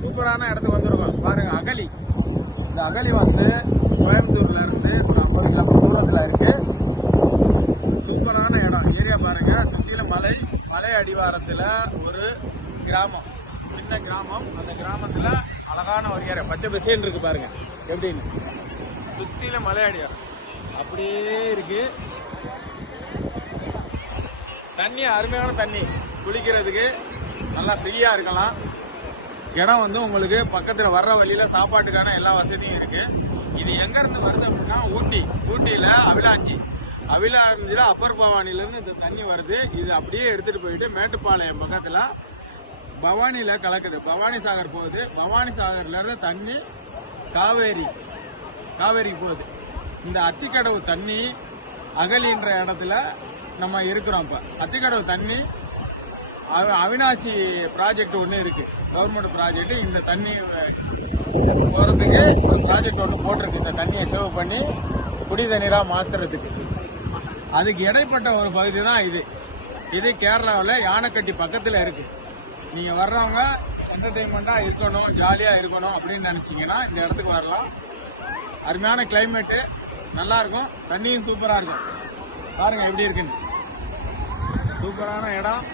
சூப்பரான இடத்துக்கு வந்துருக்கோம் பாருங்க. அகலி, இந்த அகலி வந்து கோயம்புத்தூர்ல இருந்து ஒரு 50 கிலோமீட்டர் தூரத்துல இருக்கு. சூப்பரான இடம். ஏரியா பாருங்க, சுற்றிலும் மலை அடிவாரத்துல ஒரு கிராமம், சின்ன கிராமம். அந்த கிராமத்துல அழகான ஒரு ஏரியா, பச்சை பசேன்னு இருக்கு பாருங்க எப்படின்னு. சுற்றிலும் மலை அடிவாரம் அப்படியே இருக்கு. தண்ணி அருமையான தண்ணி, குளிக்கிறதுக்கு நல்லா ஃப்ரீயா இருக்கலாம். இடம் வந்து உங்களுக்கு பக்கத்துல வர்ற வழியில சாப்பாட்டுக்கான எல்லா வசதியும் இருக்கு. இது எங்க இருந்து வருது அப்படின்னா ஊட்டியில அவிலாஞ்சில அப்பர் பவானில இருந்து இந்த தண்ணி வருது. இது அப்படியே எடுத்துட்டு போயிட்டு மேட்டுப்பாளையம் பக்கத்துல பவானில கலக்குது. பவானி சாகர் போகுது. பவானி சாகர்ல இருந்து தண்ணி காவேரிக்கு போகுது. இந்த அத்திக்கடவு தண்ணி அகலின்ற இடத்துல நம்ம இருக்கிறோம். இப்ப அத்திக்கடவு தண்ணி அவினாசி ப்ராஜெக்ட் ஒன்று இருக்கு, கவர்மெண்ட் ப்ராஜெக்ட். இந்த தண்ணி போறதுக்கு ஒரு ப்ராஜெக்ட் ஒன்று போட்டிருக்கு, இந்த தண்ணியை சேவ் பண்ணி குடி தண்ணீரா மாத்துறதுக்கு. அதுக்கு இடைப்பட்ட ஒரு பகுதி தான் இது கேரளாவில் யானைக்கட்டி பக்கத்தில் இருக்கு. நீங்க வர்றவங்க என்டர்டைன்மெண்டா இருக்கணும், ஜாலியா இருக்கணும் அப்படின்னு நினைச்சீங்கன்னா இந்த இடத்துக்கு வரலாம். அருமையான கிளைமேட்டு, நல்லா இருக்கும். தண்ணியும் சூப்பரா இருக்கும். பாருங்க எப்படி இருக்குன்னு. சூப்பரான இடம்.